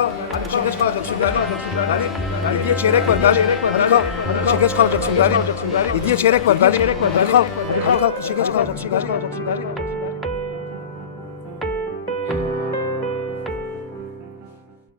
kalk. İşe geç kalacaksın gari. Gari. 7'ye çeyrek var gari. Hadi kalk. İşe geç kalacaksın gari. 7'ye çeyrek var gari. Hadi kalk. Hadi kalk. İşe geç kalacaksın gari.